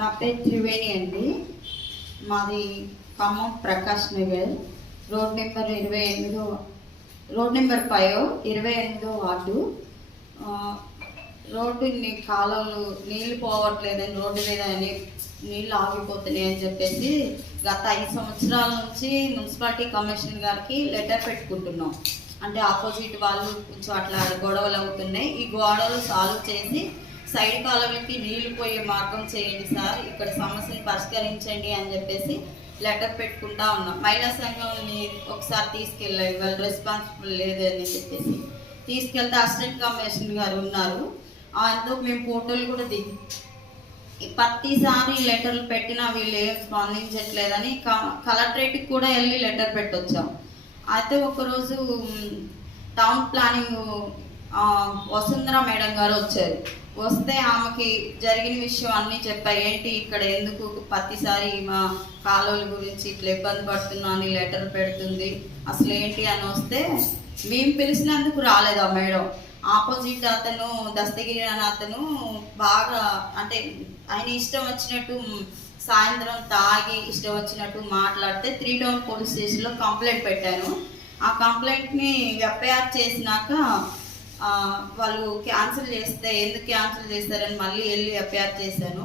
నా పేరు త్రివేణి అండి. మాది Khammam Prakash Nagar, road number 28, road number 5, 28వ వార్డు. రోడ్డు కాలువలు నీళ్లు పోవట్లేదని, రోడ్డు మీద నీళ్ళు ఆగిపోతున్నాయి అని చెప్పేసి గత 5 సంవత్సరాల నుంచి మున్సిపాలిటీ కమిషనర్ గారికి లెటర్ పెట్టుకుంటున్నాం. అంటే ఆపోజిట్ వాళ్ళు కొంచెం అట్లా గొడవలు అవుతున్నాయి, ఈ గొడవలు సాల్వ్ చేసి సైడ్ కాలువలకి నీళ్లు పోయే మార్గం చేయండి సార్, ఇక్కడ సమస్యను పరిష్కరించండి అని చెప్పేసి లెటర్ పెట్టుకుంటా ఉన్నాం. మహిళా సంఘంని ఒకసారి తీసుకెళ్ళాలి, వాళ్ళు రెస్పాన్సిబుల్ లేదని చెప్పేసి తీసుకెళ్తే అసిస్టెంట్ కమిషనర్ గారు ఉన్నారు, అందుకు మేము ఫోటోలు కూడా దిగి ప్రతిసారి లెటర్లు పెట్టినా వీళ్ళు ఏం స్పందించట్లేదని కలెక్టరేట్కి కూడా వెళ్ళి లెటర్ పెట్టొచ్చాం. అయితే ఒకరోజు టౌన్ ప్లానింగ్ వసుంధర మేడం గారు వచ్చారు. వస్తే ఆమెకి జరిగిన విషయం అన్నీ చెప్పాయి. ఏంటి ఇక్కడ ఎందుకు ప్రతిసారి మా కాలువల గురించి ఇట్లా ఇబ్బంది పడుతున్నా అని లెటర్ పెడుతుంది, అసలు ఏంటి అని వస్తే మేము పిలిచినందుకు రాలేదు ఆ మేడం. ఆపోజిట్ అతను దస్తగిరి అని అతను బాగా అంటే ఆయన ఇష్టం వచ్చినట్టు సాయంత్రం తాగి ఇష్టం వచ్చినట్టు మాట్లాడితే 3 టౌన్ పోలీస్ స్టేషన్లో కంప్లైంట్ పెట్టాను. ఆ కంప్లైంట్ని ఎఫ్ఐఆర్ చేసినాక వాళ్ళు క్యాన్సిల్ చేస్తే ఎందుకు క్యాన్సిల్ చేస్తారని మళ్ళీ వెళ్ళి ఎఫ్ఐఆర్ చేశాను.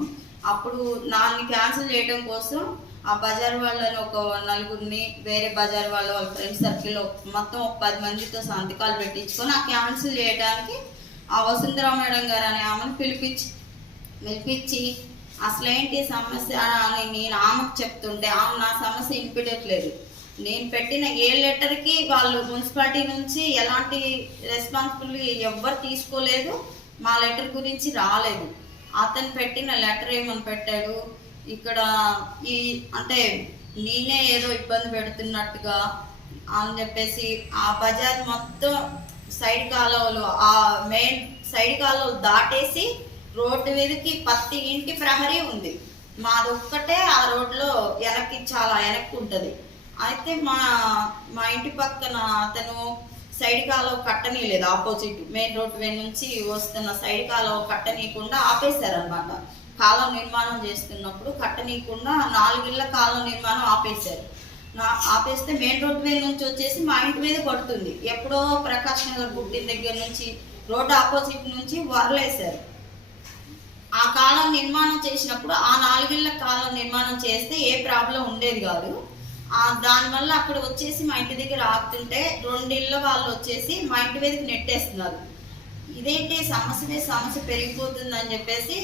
అప్పుడు నాన్ని క్యాన్సిల్ చేయడం కోసం ఆ బజార్ వాళ్ళని ఒక 4గురిని, వేరే బజార్ వాళ్ళ ఫ్రెండ్ సర్కిల్లో మొత్తం 10 మందితో సంతకాలు పెట్టించుకొని ఆ క్యాన్సిల్ చేయడానికి ఆ వసుంధర మేడం గారు అనే ఆమెను పిలిపించి అసలేంటి సమస్య అని నేను ఆమెకు చెప్తుంటే ఆమె నా సమస్య వినిపించట్లేదు. నేను పెట్టిన ఏ లెటర్కి వాళ్ళు మున్సిపాలిటీ నుంచి ఎలాంటి రెస్పాన్సిబిలిటీ ఎవ్వరు తీసుకోలేదు, మా లెటర్ గురించి రాలేదు. అతను పెట్టిన లెటర్ ఏమని పెట్టాడు, ఇక్కడ ఈ అంటే నేనే ఏదో ఇబ్బంది పెడుతున్నట్టుగా అని చెప్పేసి ఆ బజార్ మొత్తం సైడ్ కాలువలు, ఆ మెయిన్ సైడ్ కాలువలు దాటేసి రోడ్డు మీదకి ప్రతి ఇంటి ప్రహరీ ఉంది. మాదొక్కటే ఆ రోడ్లో చాలా వెనక్కి ఉంటుంది. అయితే మా ఇంటి పక్కన అతను సైడ్ కాలువ కట్టనీయలేదు, ఆపోజిట్ మెయిన్ రోడ్ నుంచి వస్తున్న సైడ్ కాలువ కట్టనీయకుండా ఆపేశారనమాట. కాలువ నిర్మాణం చేస్తున్నప్పుడు కట్టనీయకుండా 4 ఇళ్ల కాలువ నిర్మాణం ఆపేశారు. ఆపేస్తే మెయిన్ రోడ్ నుంచి వచ్చేసి మా ఇంటి మీద పడుతుంది. ఎప్పుడో ప్రకాష్ నగర్ పుట్టిన దగ్గర నుంచి రోడ్డు ఆపోజిట్ నుంచి వరలేశారు. ఆ కాలం నిర్మాణం చేసినప్పుడు ఆ 4 ఇళ్ల కాలం నిర్మాణం చేస్తే ఏ ప్రాబ్లం ఉండేది కాదు. దానివల్ల అక్కడ వచ్చేసి మా ఇంటి దగ్గర ఆపుతుంటే 2 ఇళ్ళ వాళ్ళు వచ్చేసి మా ఇంటి మీదకి నెట్టేస్తున్నారు. ఇదేంటి సమస్య పెరిగిపోతుందని చెప్పేసి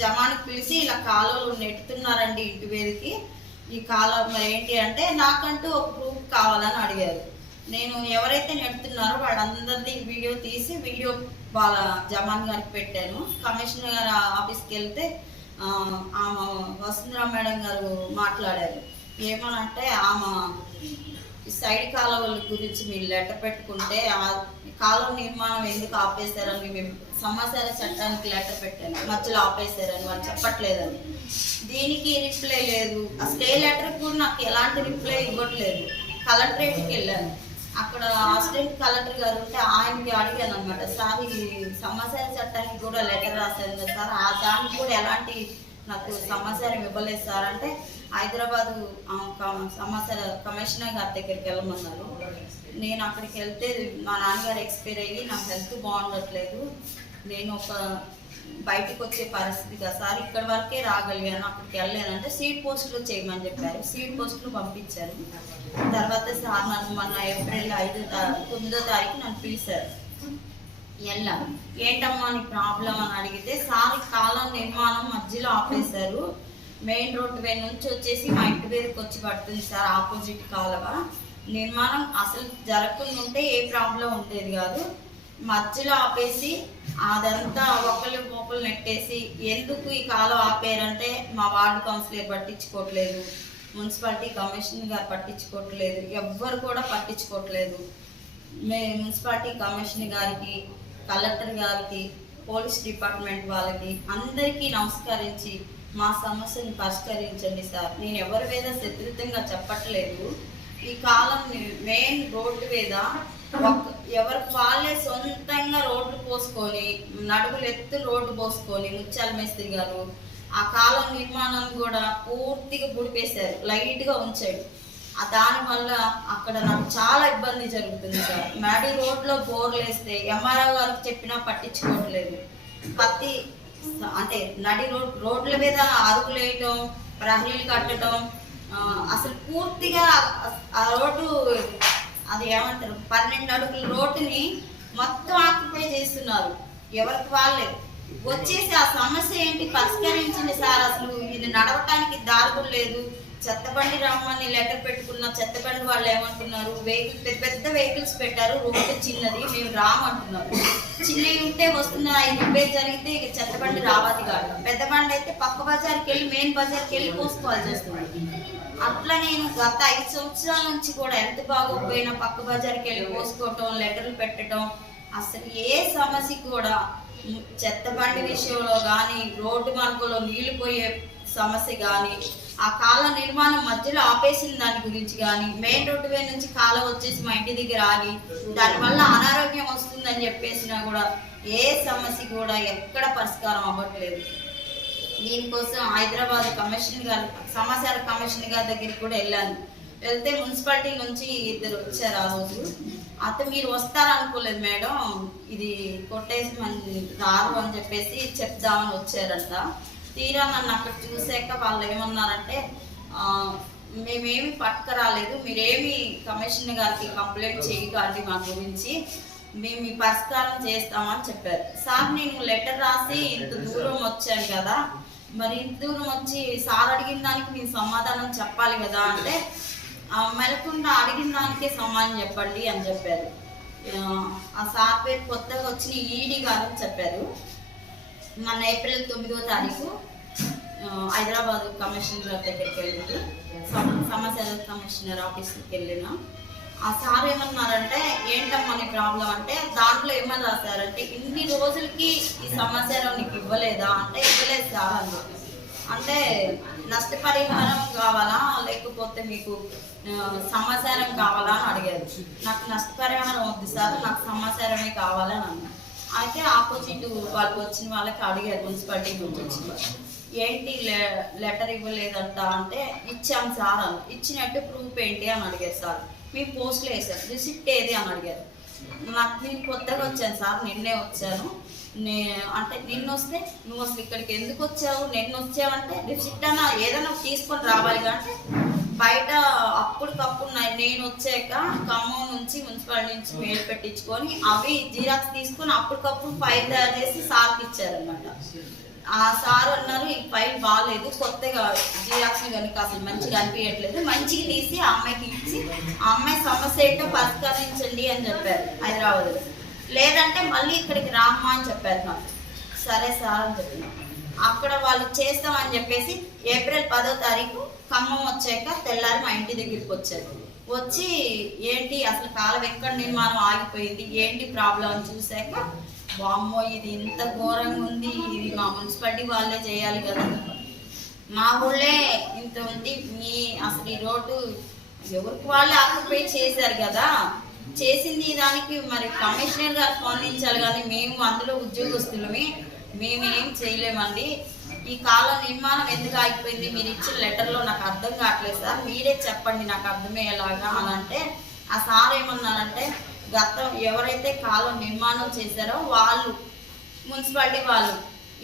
జమానికి పిలిచి ఇలా కాలువలు నెట్టుతున్నారండి ఇంటి మీదకి, ఈ కాలువ మరి ఏంటి అంటే నాకంటూ ఒక ప్రూఫ్ కావాలని అడిగారు. నేను ఎవరైతే నెడుతున్నారో వాళ్ళందరిది వీడియో వాళ్ళ జమాన్ గారికి పెట్టాను. కమిషనర్ గారు ఆఫీస్కి వెళ్తే ఆమె వసుంధర మేడం గారు మాట్లాడారు. ఏమనంటే ఆమె సైడ్ కాలువల గురించి మీరు లెటర్ పెట్టుకుంటే ఆ కాలువ నిర్మాణం ఎందుకు ఆపేశారని మేము సమాచార చట్టానికి లెటర్ పెట్టాను, మధ్యలో ఆపేశారని వాళ్ళు చెప్పట్లేదని. దీనికి రిప్లై లేదు. ఆ స్టే లెటర్కి కూడా నాకు ఎలాంటి రిప్లై ఇవ్వట్లేదు. కలెక్టరేట్కి వెళ్ళాను, అక్కడ అసిస్టెంట్ కలెక్టర్ గారు ఉంటే ఆయనకి అడిగాను అనమాట, సార్ ఈ సమాచార చట్టానికి కూడా లెటర్ రాశాను కదా సార్, దానికి కూడా ఎలాంటి నాకు సమాచారం ఇవ్వలేదు సార్ అంటే హైదరాబాద్ సమాచార కమిషనర్ గారి దగ్గరికి వెళ్ళమన్నారు. నేను అక్కడికి వెళ్తే మా నాన్నగారు ఎక్స్పైర్ అయ్యి నాకు హెల్త్ బాగుండట్లేదు, నేను బయటకు వచ్చే పరిస్థితి కదా సార్, ఇక్కడ వరకే రాగలిగాను, అక్కడికి వెళ్ళలేనంటే సీడ్ పోస్టులు చేయమని చెప్పారు. సీడ్ పోస్టులు పంపించారు. తర్వాత సార్ నన్ను మొన్న ఏప్రిల్ 9వ తారీఖు నన్ను పిలిచారు. వెళ్ళాను. ఏంటమ్మా నీ ప్రాబ్లం అని అడిగితే సార్ కాలం నిర్మాణం మధ్యలో ఆపేశారు, మెయిన్ రోడ్ నుంచి వచ్చేసి మా ఇంటి మీదకి వచ్చి పడుతుంది సార్, ఆపోజిట్ కాలువ నిర్మాణం అసలు జరగకుండా ఉంటే ఏ ప్రాబ్లం ఉండేది కాదు, మధ్యలో ఆపేసి అదంతా ఒకళ్ళు నెట్టేసి ఎందుకు ఈ కాలువ ఆపేరంటే మా వార్డు కౌన్సిలర్ పట్టించుకోవట్లేదు, మున్సిపాలిటీ కమిషనర్ గారు పట్టించుకోవట్లేదు, ఎవ్వరు కూడా పట్టించుకోవట్లేదు. మున్సిపాలిటీ కమిషనర్ గారికి, కలెక్టర్ గారికి, పోలీస్ డిపార్ట్మెంట్ వాళ్ళకి అందరికీ నమస్కరించి మా సమస్యను పరిష్కరించండి సార్. నేను ఎవరి మీద శత్రుతంగా చెప్పట్లేదు. ఈ కాలం మెయిన్ రోడ్డు మీద ఎవరికి వాళ్ళే సొంతంగా రోడ్లు పోసుకొని నడుగులు ఎత్తు రోడ్డు పోసుకొని ముత్యాల మేస్త్రి గారు ఆ కాలం నిర్మాణం కూడా పూర్తిగా పుడిపేశారు, లైట్గా ఉంచాడు. దానివల్ల అక్కడ నాకు చాలా ఇబ్బంది జరుగుతుంది సార్. మేడీ రోడ్లో బోర్లు వేస్తే ఎంఆర్ఓ గారికి చెప్పినా పట్టించుకోవట్లేదు. పత్తి అంటే నడి రోడ్ల మీద అరుకులు వేయటం, ప్రహరీలు కట్టడం, అసలు పూర్తిగా ఆ రోడ్డు అది ఏమంటారు 12 అడుగుల రోడ్డుని మొత్తం ఆక్యుపై చేస్తున్నారు ఎవరికి వాళ్ళే. వచ్చేసి ఆ సమస్య ఏంటి పరిష్కరించండి సార్, అసలు ఇది నడవటానికి దారి లేదు. చెత్తబండి రమ్మని లెటర్ పెట్టుకున్న చెత్తబండి వాళ్ళు ఏమంటున్నారు, వెహికల్ పెద్ద పెద్ద వెహికల్స్ పెట్టారు, రోడ్డు చిన్నది మేము రామంటున్నారు. చిన్నవి ఉంటే వస్తున్న 5 రూపాయలు జరిగితే ఇక చెత్తబండి రావాలి కాదు. పెద్ద బండి అయితే పక్క బజార్కి వెళ్ళి మెయిన్ బజార్కి వెళ్ళి పోసుకోవాల్సి వస్తుంది. అట్లా నేను గత 5 సంవత్సరాల నుంచి కూడా ఎంత బాగోపోయినా పక్క బజార్కి వెళ్ళి పోసుకోవటం, లెటర్లు పెట్టడం, అసలు ఏ సమస్య కూడా చెత్తబండి విషయంలో కానీ, రోడ్డు మార్గంలో నీళ్లు పోయే సమస్య కానీ, ఆ కాల నిర్మాణం మధ్యలో ఆపేసిన దాని గురించి కానీ, మెయిన్ రోడ్డు మీద నుంచి కాలం వచ్చేసి మా ఇంటి దగ్గర ఆగి దానివల్ల అనారోగ్యం వస్తుందని చెప్పేసినా కూడా ఏ సమస్య కూడా ఎక్కడ పరిష్కారం అవ్వట్లేదు. దీనికోసం హైదరాబాద్ కమిషనర్ గారు, సమాచార కమిషనర్ గారి దగ్గరికి కూడా వెళ్ళాను. వెళ్తే మున్సిపాలిటీ నుంచి 2 వచ్చారు. ఆ రోజు అతను మీరు వస్తారనుకోలేదు మేడం, ఇది కొట్టేసి రారు అని చెప్పేసి చెప్దామని వచ్చారంట. తీరా నన్ను అక్కడ చూసాక వాళ్ళు ఏమన్నారంటే, మేమేమి పట్టుకురాలేదు, మీరేమి కమిషనర్ గారికి కంప్లైంట్ చేయకండి మా గురించి, మేము మీ పరిష్కారం చేస్తామని చెప్పారు. సార్ నేను లెటర్ రాసి ఇంత దూరం వచ్చాను కదా, మరి ఇంత దూరం వచ్చి సార్ అడిగిన దానికి మేము సమాధానం చెప్పాలి కదా అంటే, మెలకుండా అడిగిన దానికే సమాధానం చెప్పండి అని చెప్పారు. ఆ సార్ పేరు కొత్తగా వచ్చిన ఈడీ గారు అని చెప్పారు. మన ఏప్రిల్ 9వ తారీఖు హైదరాబాద్ కమిషనర్ గారి దగ్గరికి వెళ్ళింది, సమాచార కమిషనర్ ఆఫీస్కి వెళ్ళిన. ఆ సార్ ఏమన్నారంటే, ఏంటమ్మా నీ ప్రాబ్లం అంటే, దాంట్లో ఏమని రాశారంటే, ఇన్ని రోజులకి ఈ సమాచారం నీకు ఇవ్వలేదా అంటే, ఇవ్వలేదు సార్ అని. అంటే నష్టపరిహారం కావాలా లేకపోతే మీకు సమాచారం కావాలా అని అడిగారు. నాకు నష్టపరిహారం వద్దు సార్, నాకు సమాచారమే కావాలని అన్నా. అయితే ఆపోజిట్ వాళ్ళకి వచ్చిన వాళ్ళకి అడిగారు, మున్సిపాలిటీ నుంచి వచ్చిన వాళ్ళు, ఏంటి లెటర్ ఇవ్వలేదంట అంటే, ఇచ్చాం సార్ అని. ఇచ్చినట్టు ప్రూఫ్ ఏంటి అని అడిగారు. సార్ మీ పోస్ట్లో వేసారు, రిసిప్ట్ ఏది అని అడిగారు. నేను కొత్తగా వచ్చాను సార్, నిన్నే వచ్చాను అంటే, నిన్ను వస్తే నువ్వు అసలు ఇక్కడికి ఎందుకు వచ్చావు, నిన్ను వచ్చావంటే రిసిప్ట్ అన్న ఏదైనా తీసుకొని రావాలి అంటే, బయట అప్పటికప్పుడు నేను వచ్చాక ఖమ్మం నుంచి మున్సిపాలిటీ నుంచి మెయిల్ పెట్టించుకొని అవి జిరాక్స్ తీసుకొని అప్పటికప్పుడు ఫైల్ తయారు చేసి సార్కి ఇచ్చారనమాట. ఆ సార్ అన్నారు, ఈ ఫైల్ బాగాలేదు, కొత్తగా జిరాక్స్ కనుక అసలు మంచిగా అనిపించట్లేదు, మంచిగా తీసి ఆ అమ్మాయికి ఇచ్చి ఆ అమ్మాయి సమస్య ఏంటో పరిష్కరించండి అని చెప్పారు హైదరాబాద్లో. లేదంటే మళ్ళీ ఇక్కడికి రామ్మా అని చెప్పారు నాకు. సరే సార్ అని చెప్పిన. అక్కడ వాళ్ళు చేస్తామని చెప్పేసి ఏప్రిల్ 10వ తారీఖు ఖమ్మం వచ్చాక తెల్లారి మా ఇంటి దగ్గరికి వచ్చారు. వచ్చి ఏంటి అసలు కాలం ఎక్కడ నిర్మాణం ఆగిపోయింది, ఏంటి ప్రాబ్లం అని చూశాక, వామ్మో ఇది ఇంత ఘోరంగా ఉంది, ఇది మా మున్సిపాలిటీ వాళ్ళే చేయాలి కదా, మా ఊళ్ళే ఇంత ఉంది, మీ అసలు ఈ రోడ్డు ఎవరికి వాళ్ళే ఆక్యుపై చేశారు కదా, చేసింది దానికి మరి కమిషనర్ గారు స్పందించాలి కానీ మేము అందులో ఉద్యోగస్తులమే, మేమేం చేయలేమండి, ఈ కాలం నిర్మాణం ఎందుకు ఆగిపోయింది, మీరు ఇచ్చిన లెటర్లో నాకు అర్థం కావట్లేదు సార్, మీరే చెప్పండి నాకు అర్థమయ్యేలాగా అని అంటే, ఆ సార్ ఏమన్నారంటే, గతం ఎవరైతే కాలం నిర్మాణం చేశారో వాళ్ళు మున్సిపాలిటీ వాళ్ళు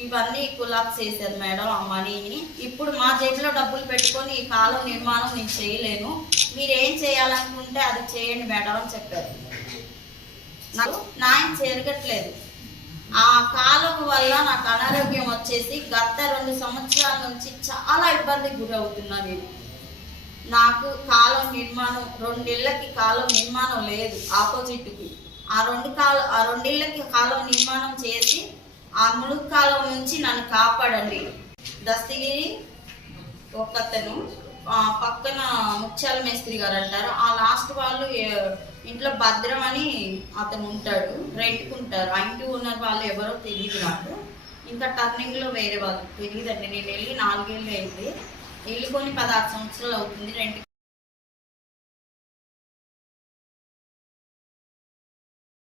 ఇవన్నీ కొలాప్స్ చేశారు మేడం ఆ మనీని, ఇప్పుడు మా జేబులో డబ్బులు పెట్టుకొని ఈ కాలం నిర్మాణం నేను చేయలేను, మీరేం చేయాలనుకుంటే అది చేయండి మేడం అని చెప్పారు. నాకు న్యాయం జరగట్లేదు. ఆ కాలం వల్ల నాకు అనారోగ్యం వచ్చేసి గత 2 సంవత్సరాల నుంచి చాలా ఇబ్బందికి గురవుతున్నా నేను. నాకు కాలం నిర్మాణం 2 ఇళ్ళకి కాలం నిర్మాణం లేదు ఆపోజిట్కి, ఆ 2 ఇళ్ళకి కాలం నిర్మాణం చేసి ఆ ములుగు కాలం నుంచి నన్ను కాపాడండి. దస్తగిరి ఒకతను, పక్కన ముత్యాల మేస్త్రి గారు అంటారు, ఆ లాస్ట్ వాళ్ళు ఇంట్లో భద్రం అని అతను ఉంటాడు, రెంట్కుంటారు. ఆ ఇంటి ఓనర్ వాళ్ళు ఎవరో తెలియదు నాకు, ఇంకా టర్నింగ్లో వేరే వాళ్ళు తెలియదండి. నేను వెళ్ళి 4 ఏళ్ళు అయింది, వెళ్ళుకొని 16 సంవత్సరాలు అవుతుంది. రెంట్